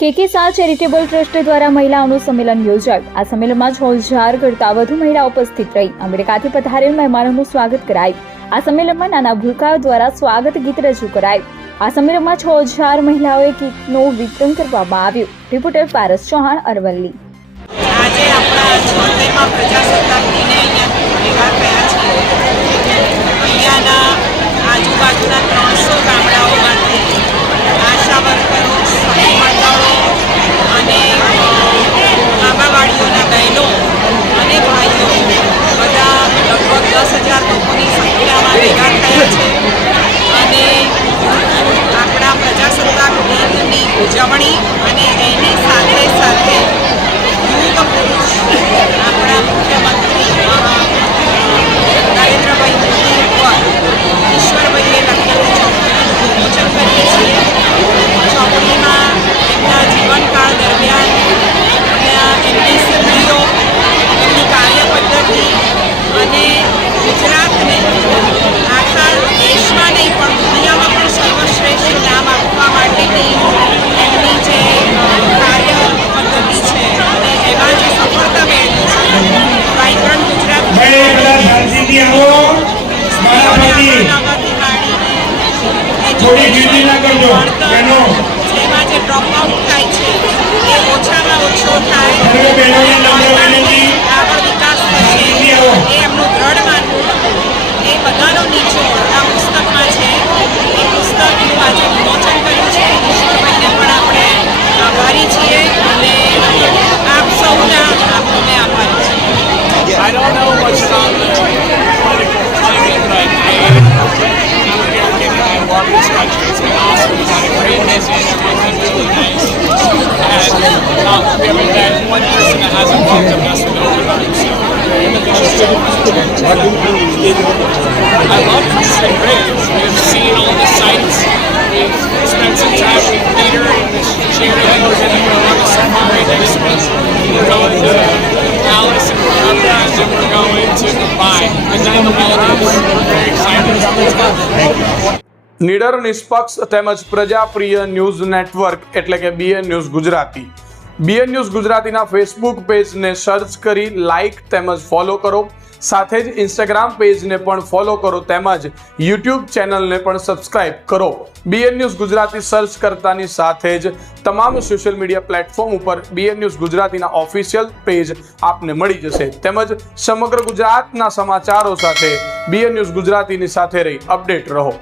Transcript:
KK Shah charitable trust દ્વારા મહિલાઓનું સંમેલન યોજાયું। આ સંમેલનમાં 6000 કરતાં વધુ મહિલાઓ ઉપસ્થિત રહી। અમેરિકાથી પધારેલ મહેમાનોનું સ્વાગત કરાયું। આ સંમેલનમાં નાના ભૂલકાઓ દ્વારા સ્વાગત ગીત રજૂ કરાયું। આ સંમેલનમાં 6000 મહિલાઓએ કીટનું વિતરણ કરવામાં આવ્યું। રિપોર્ટર પારસ ચૌહાણ, અરવલ્લી। આજે આપણા 76મા પ્રજાસત્તાક દિને અહીંયા ભેગા થયા છીએ। અહીંયાના આજુબાજુના 300 ગામડાઓમાંથી આશા વર્કરો, સખી મંડળો અને આંગણવાડીઓના બહેનો અને ભાઈઓ બધા લગભગ 10,000 લોકોની સંખ્યામાં ભેગા થયા છે અને આપણા પ્રજાસત્તાક દિનની ઉજવણી અને એની સાથે સાથે યુગ પુરુષ આપણા મુખ્યમંત્રી નરેન્દ્રભાઈ મોદી ઉપર ઈશ્વરભાઈએ લખેલું ચોપડીનું વિમોચન કરીએ છીએ। ચોપડીમાં એમના જીવનકાળ દરમિયાન એમની સિદ્ધિઓ, એમની કાર્ય પદ્ધતિ અને ગુજરાતને આખા દેશમાં નહીં પણ દુનિયામાં પણ સર્વશ્રેષ્ઠ નામ આપવા માટેની એમની જે કાર્ય પદ્ધતિ છે અને એમાં જે સફળતા મેળવી છે, વાઇબ્રન્ટ ગુજરાત સ્ત્રીઓને આગળથી માંડીને જેમાં જે ડ્રોપઆઉટ થાય છે એ ઓછામાં ઓછો થાય, આગળ વિકાસ થશે એ એમનું દ્રઢ માનવું, એ બધાનો નિચોડ આ પુસ્તકમાં છે। એ પુસ્તકનું આજે વિમોચન કર્યું છે। ઈશ્વરભાઈને પણ આપણે આભારી છીએ અને આપ સૌના અમે આભારી છીએ। I don't know much about the political climate, but I'm American and I love this country. It's been awesome. We've had a great visit. Everything's been really nice. And we haven't had one person that hasn't welcomed us with open arms. So I love it. It's been great. We've seen all the sights. We've spent some time with Peter and Sharon. We're going to go on a safari next week. We're going to Alice and Colombia, and then we're going to Dubai. And then the Maldives. We're very excited. નિડર, નિષ્પક્ષ તેમજ પ્રજાપ્રિય news network એટલે કે BN news Gujarati. BN news ગુજરાતીના Facebook પેજને search કરી like તેમજ follow કરો। સાથે જ ઇન્સ્ટાગ્રામ પેજને પણ ફોલો કરો તેમજ યુટ્યુબ ચેનલને પણ સબસ્ક્રાઇબ કરો। BN ન્યૂઝ ગુજરાતી સર્ચ કરતાની સાથે જ તમામ સોશિયલ મીડિયા પ્લેટફોર્મ ઉપર BN ન્યૂઝ ગુજરાતીના ઓફિશિયલ પેજ આપને મળી જશે। તેમજ સમગ્ર ગુજરાતના સમાચારો સાથે BN ન્યૂઝ ગુજરાતીની સાથે રહી અપડેટ રહો।